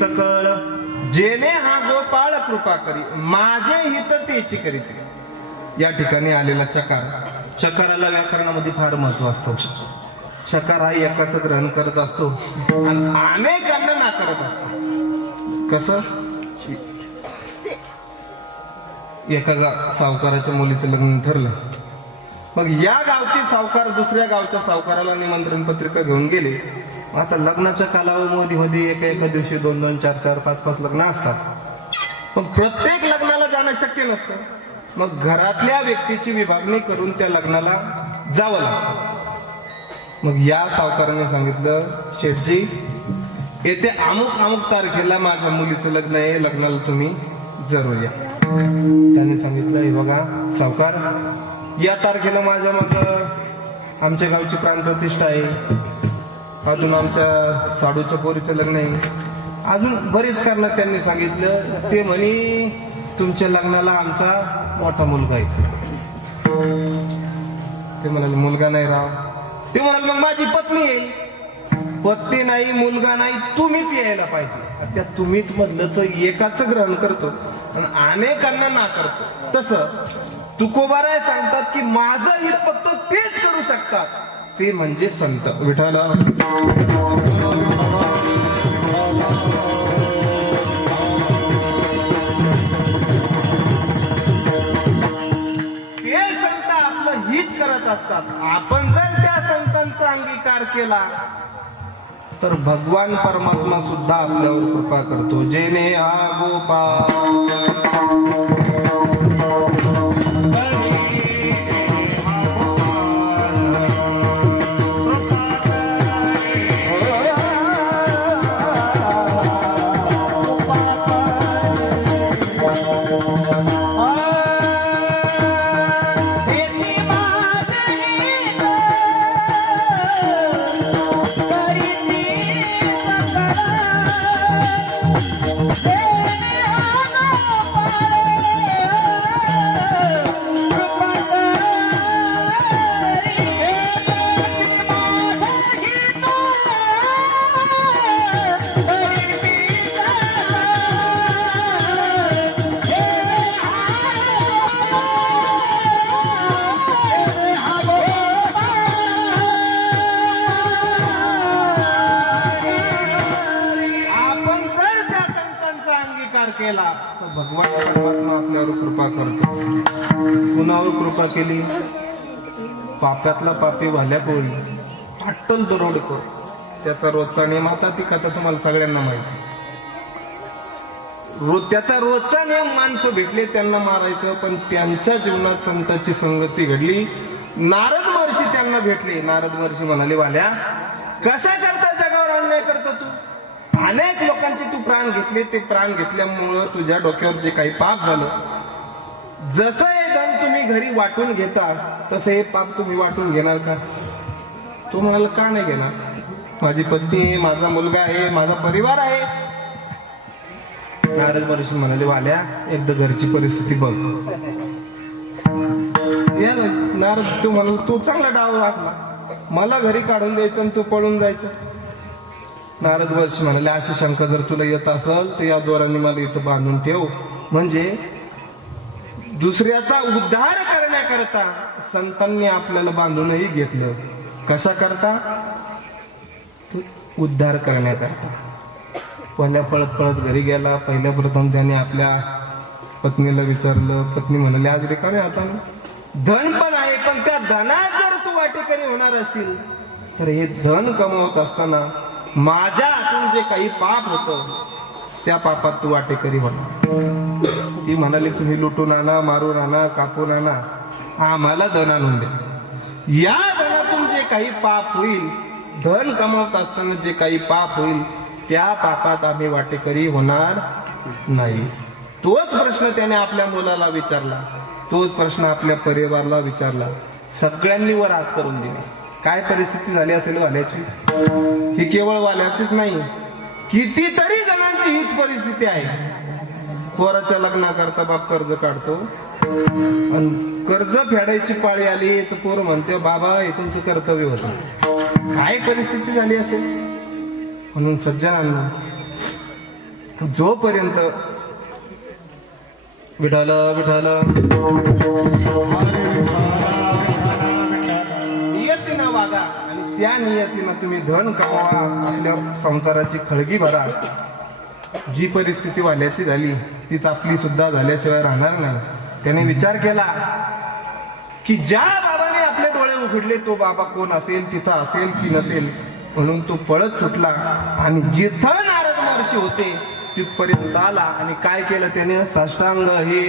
सकळ, जेने हा गोपाळ कृपा करी, माझे हित तेची करीत. या ठिकाणी आलेला चकार, चकाराला व्याकरणामध्ये फार महत्व असतं. चकार हा एकाच ग्रहण करत असतो आणि अनेकांना नाकारत असतो. कसं, एका सावकाराच्या मुलीचं लग्न ठरलं. मग या गावचे सावकार दुसऱ्या गावच्या सावकाराला निमंत्रण पत्रिका घेऊन गेले. आता लग्नाच्या कालावधीमध्ये एका दिवशी 2-2, 4-4, 5-5 लग्न असतात. पण प्रत्येक लग्नाला जाणं शक्य नसतं. मग घरातल्या व्यक्तीची विभागणी करून त्या लग्नाला जावं लागतं. मग या सावकाराने सांगितलं, शेठजी येथे अमुक तारखेला माझ्या मुलीचं लग्न आहे, लग्नाला तुम्ही जरूर या. त्याने सांगितलं, हे बघा सावकार, या तारखेला माझ्या मग आमच्या गावची प्राणप्रतिष्ठा आहे, अजून आमच्या साडूच्या पोरीचं लग्न आहे, अजून बरेच कारण त्यांनी सांगितलं. ते म्हणे तुमच्या लग्नाला आमचा मोठा मुलगा आहे. ते म्हणाले मुलगा नाही राव. ते म्हणाले मग माझी पत्नी येईल. पत्नी नाही, मुलगा नाही, तुम्हीच यायला पाहिजे. त्या तुम्हीच मधलंच एकाच ग्रहण करतो आणि अनेकांना ना करतो. तसं तुकोबाराय सांगतात की माझं हित फक्त तेच करू शकतात, ते म्हणजे संत विठ्ठल. ते संत आपलं हित करत असतात. आपण जर त्या संतांचा अंगीकार केला तर भगवान परमात्मा सुद्धा आपल्यावर कृपा करतो. जेने हा गोपाळ केला तर भगवान परमात्मा आपल्यावर कृपा करतो. कुणावर कृपा केली? पाप्यातला पापी भाल्या पोळी, अट्टल दरोडेखोर. त्याचा रोजचा नियम, आता ती कथा तुम्हाला सगळ्यांना माहिती. त्याचा रोजचा नियम, माणसं भेटले त्यांना मारायचं. पण त्यांच्या जीवनात संतांची संगती घडली. नारद महर्षी त्यांना भेटले. नारद महर्षी म्हणाले, वाल्या कशा करता जगावर अन्याय करतो तू? अनेक लोकांचे तू प्राण घेतले. ते प्राण घेतल्यामुळं तुझ्या डोक्यावर जे काही पाप झालं, जसं हे धन तुम्ही घरी वाटून घेता तसं हे पाप तुम्ही वाटून घेणार का? तो म्हणाला, का नाही घेणार? माझी पत्नी आहे, माझा मुलगा आहे, माझा परिवार आहे. नारद महर्षी म्हणाले, वाल्या एकदा घरची परिस्थिती बघ. या नारद, तू म्हणाल तू चांगला डाव वाटला, मला घरी काढून द्यायचं आणि तू पळून जायचं. नारद महर्षी म्हणाले, अशी शंका जर तुला येत असेल तर या दोरांनी मला इथं बांधून ठेव. म्हणजे दुसऱ्याचा उद्धार करण्याकरता संतांनी आपल्याला बांधूनही घेतलं. कशा करता? उद्धार करण्याकरता. पहिल्या पळत घरी गेला. पहिल्या प्रथम त्याने आपल्या पत्नीला विचारलं. पत्नी म्हणाली, आज रिकामे हाताने धन पण आहे, पण त्या धनात जर तू वाटेकरी होणार असेल तर हे धन कमवत असताना माझ्या हातून जे काही पाप होतं त्या पापात तू वाटेकरी होणार. ती म्हणाली, तुम्ही लुटून आणा, मारून आणा, कापून आणा, आम्हाला धन आणून द्या. या धनातून जे काही पाप होईल, धन कमवत असताना जे काही पाप होईल, त्या पापात आम्ही वाटेकरी होणार नाही. तोच प्रश्न त्याने आपल्या मुलाला विचारला. तोच प्रश्न आपल्या परिवाराला विचारला. सगळ्यांनी वर हात करून दिले. काय परिस्थिती झाली असेल वाल्याची? ही केवळ वाल्याचीच नाही, कितीतरी जणांची हीच परिस्थिती आहे. पोराच्या लग्नाकरता बाप कर्ज काढतो आणि कर्ज फेडायची पाळी आली तर पोर म्हणते, बाबा हे तुमचं कर्तव्य होतं. काय परिस्थिती झाली असेल? म्हणून सज्जनांनो, जोपर्यंत विठाल विठाल नियतीनं वागा आणि त्या नियतीनं तुम्ही धन कमवा, आपल्या संसाराची खळगी भरा. जी परिस्थिती वाल्याची झाली तीच आपली सुद्धा झाल्याशिवाय राहणार नाही. त्याने विचार केला की ज्या बाबाने आपले डोळे उघडले तो बाबा कोण असेल, तिथं असेल की नसेल, म्हणून तो पळत सुटला आणि जिथं नारद महर्षी होते तिथपर्यंत आला. आणि काय केलं त्याने? साष्टांग हे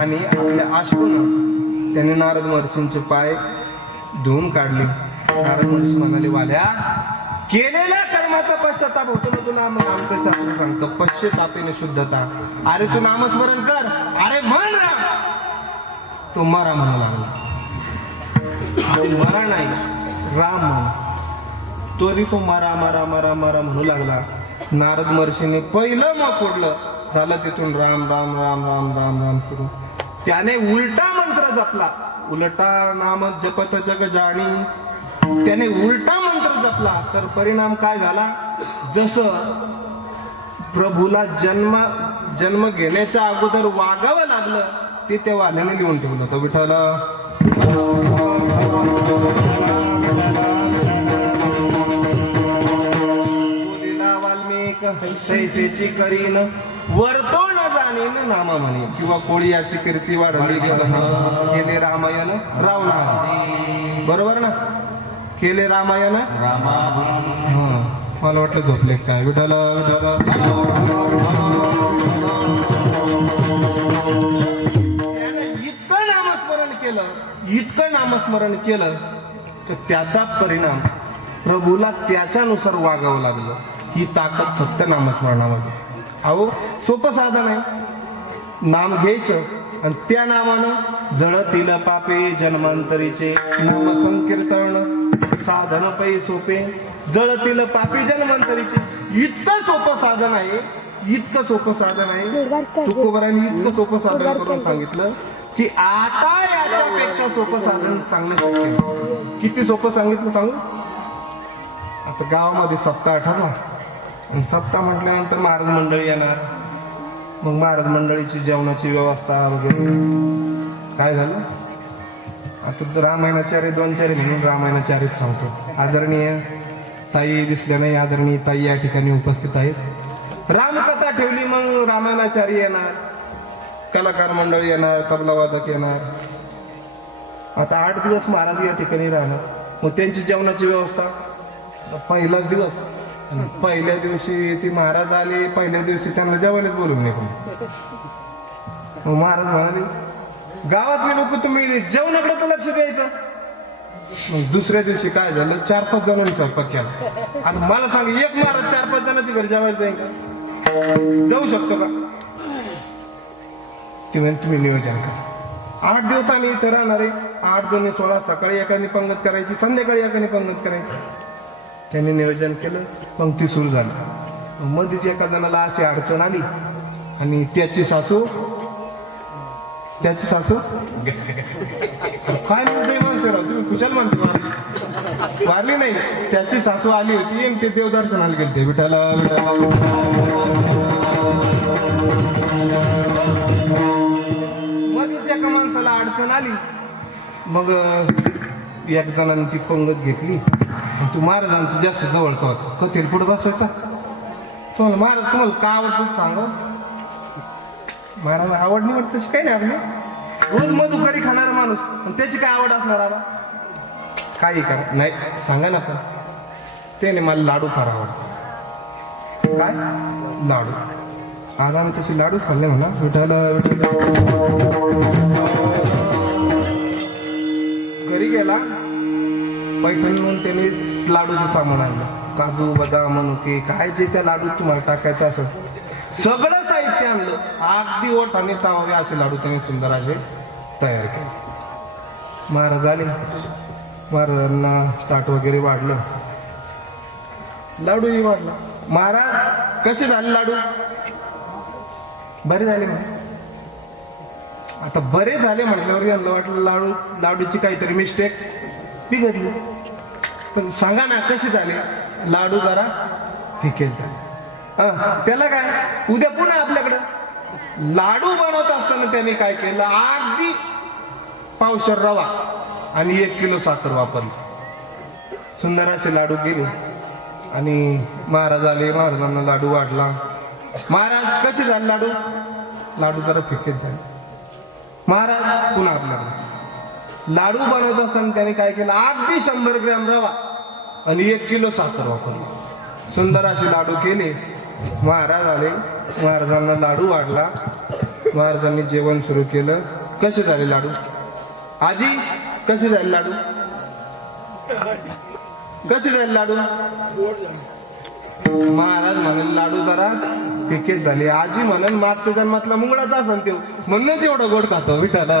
आणि आपल्या आशून त्याने नारद महर्षींचे पाय धुवून काढले. नारद महर्षी म्हणाले, वाल्या, केलेल्या कर्माचा पश्चाताप होतो ना तुला? मग आमचं शास्त्र सांगतं पश्चातापेने शुद्धता. अरे तू नामस्मरण कर, अरे म्हण राम. तो मरा म्हणू लागला. मरा नाही, राम म्हण. तरी तो मरा मरा मरा मरा म्हणू लागला. नारद महर्षीने पहिलं मग फोडलं. झालं तिथून राम राम राम राम राम राम सुरू. त्याने उलटा मंत्र जपला. उलटा नाम जपत जग जाणी. त्याने उलटा मंत्र जपला तर परिणाम काय झाला? जसं प्रभूला जन्म घेण्याच्या अगोदर वागावं लागलं ते त्या वाल्याने लिहून ठेवलं होतं. विठ्ठल वाल्मिक सैसेची करीन वर्तो न जाणीन नामा म्हणे. किंवा कोळी याची कीर्ती वाढवली केले रामायण रावणा. बरोबर ना? केले रामायण रामा. मला वाटलं झोपले काय. विठाला विठाला इतकं नामस्मरण केलं, इतकं नामस्मरण केलं तर त्याचा परिणाम प्रभूला त्याच्यानुसार वागावं लागलं. ही ताकद फक्त नामस्मरणामध्ये. अहो सोपं साधन आहे. नाम घ्यायचं आणि त्या नामानं जळतील पापे जन्मांतरीचे. नाम संकीर्तन साधन पै सोपे जळतील पापी जन्मांतरीचे. इतकं सोपं साधन आहे, इतकं सोपं साधन आहे. तुकोबरांनी इतकं सोपं साधन करून सांगितलं की आता याच्यापेक्षा सोपं साधन सांगणं शक्य नाही. किती सोपं सांगितलं सांगू? आता गावामध्ये सप्ताह ठरला आणि सप्ताह म्हटल्यानंतर महाराज मंडळी येणार. मग महाराज मंडळीची जेवणाची व्यवस्था वगैरे. काय झालं? आता रामायणाचार्य दोनचार्य म्हणून रामायणाचार्यच सांगतो. आदरणीय ताई दिसल्या नाही. आदरणीय ताई या ठिकाणी उपस्थित आहेत. रामकथा ठेवली, मग रामायणाचार्य येणार, कलाकार मंडळी येणार, तबलावादक येणार. आता 8 दिवस महाराज या ठिकाणी राहणार. मग त्यांची जेवणाची व्यवस्था पहिलाच दिवस. पहिल्या दिवशी ती महाराज आले, पहिल्या दिवशी त्यांना जेवायलाच बोलून निघून. मग महाराज म्हणाले, गावातले लोक तुम्ही जेवणाकडे तर लक्ष द्यायचं. मग दुसऱ्या दिवशी काय झालं? 4-5 जणांनी स्वयंपाक केला. आता मला सांग, एक महाराज 4-5 जणांची घरी जेवायला जाईल का? जाऊ शकतो का? तुम्ही नियोजन करा. 8 दिवस आम्ही इथे राहणार आहे. 8 2 16 सकाळी एकाने पंगत करायची, संध्याकाळी एकाने पंगत करायची. त्यांनी नियोजन केलं. पंक्ती सुरू झाली. मध्येच एका जणाला अशी अडचण आली आणि त्याची सासू काय म्हणते माणसं, तुम्ही कुशाल म्हणते? वारली नाही, त्याची सासू आली होती आणि ते देवदर्शनाला गेलते. विठाला विठाला मध्येच एका माणसाला अडचण आली. मग एक जणांनी ती पंगत घेतली. तू महाराजांची जास्त जवळचा होता. कथेल पुढे बसायचा. तुम्हाला महाराज तुम्हाला का आवडतो सांगा. महाराज आवड निवड तशी काही नाही आपली. रोज मधुकरी खाणारा माणूस आणि त्याची काय आवड असणार आबा? काही करा नाही सांगा ना पण. ते नाही मला लाडू फार आवडतात. काय लाडू? आज आम्ही तसे लाडू खाल्ले म्हणा. विठाला घरी गेला पैठणहून त्याने लाडूचं सामान आणलं. काजू बदाम मनुके काय जे त्या लाडू तुम्हाला टाकायचं असं सगळं साहित्य आणलं. अगदी ओठाने चावावे असे लाडू त्याने सुंदर असे तयार केले. महाराज आले. महाराजांना ताट वगैरे वाढलं. लाडूही वाढला. महाराज कसे झाले लाडू? बरे झाले म्हणे. आता बरे झाले म्हटल्यावर यांना वाटलं लाडूची काहीतरी मिस्टेक बिघडली. पण सांगा ना कसे झाले लाडू? जरा फिके झाले. त्याला काय उद्या पुन्हा आपल्याकडं लाडू बनवत असताना त्याने काय केलं, अगदी पावशेर रवा आणि 1 किलो साखर वापरली. सुंदर असे लाडू केले आणि महाराज आले. महाराजांना लाडू वाढला. महाराज कसे झाले लाडू? लाडू जरा फिके झाले. महाराज पुन्हा आपल्याकडे लाडू बनवत असताना त्याने काय केलं, अगदी 100 ग्रॅम रवा आणि 1 किलो साखर वापरली. सुंदर असे लाडू केले. महाराज आले. महाराजांना लाडू वाढला. महाराजांनी जेवण सुरू केलं. कसे झाले लाडू? आजी कसे झाले लाडू? कसे झाले लाडू? महाराज म्हणाले लाडू जरा फिकेच झाले. आजी म्हणाल मागच्या जन्मातला मुंगळाचा असन ते म्हणूनच एवढं गोड खातो. विठाला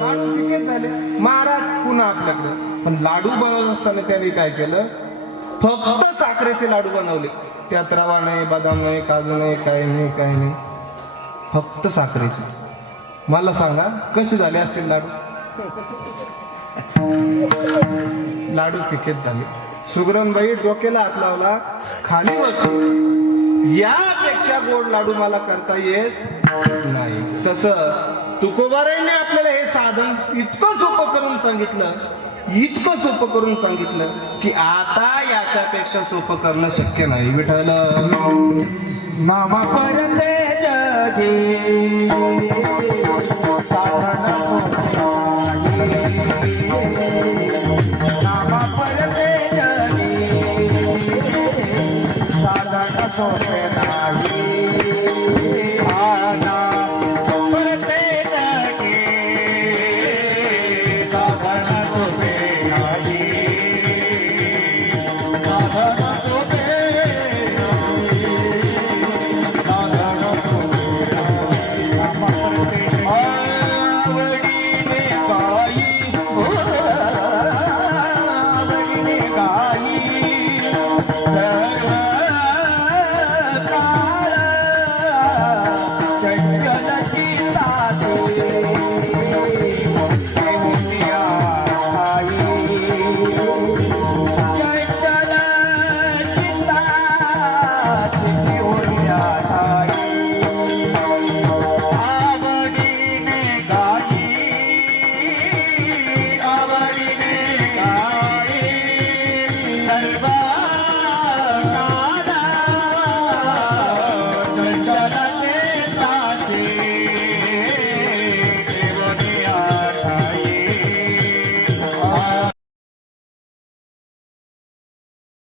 लाडू फिकेच झाले. महाराज पुन्हा आपल्याकडे. पण लाडू बनवत असताना त्यांनी काय केलं, फक्त साखरेचे लाडू बनवले. त्यात रवा नाही, बदाम नाही, काजू नाही, काही नाही, काही नाही, फक्त साखरेचे. मला सांगा कसे झाले असतील लाडू? लाडू फिकेच झाले. सुगरणबाई डोक्याला हात लावला, खाली बसून यापेक्षा गोड लाडू मला करता येत नाही. तसं तुकोबारायने आपल्याला हे साधन इतकं सोपं करून सांगितलं, इतकं सोपं करून सांगितलं की आता याच्यापेक्षा सोपं करणं शक्य नाही. विठ्ठल नामा परते जगी साधन नामा परते जगी साधन सोपे नाही. परते जगी साधन सोपे नाही. साधन सोपे आवडीने गाई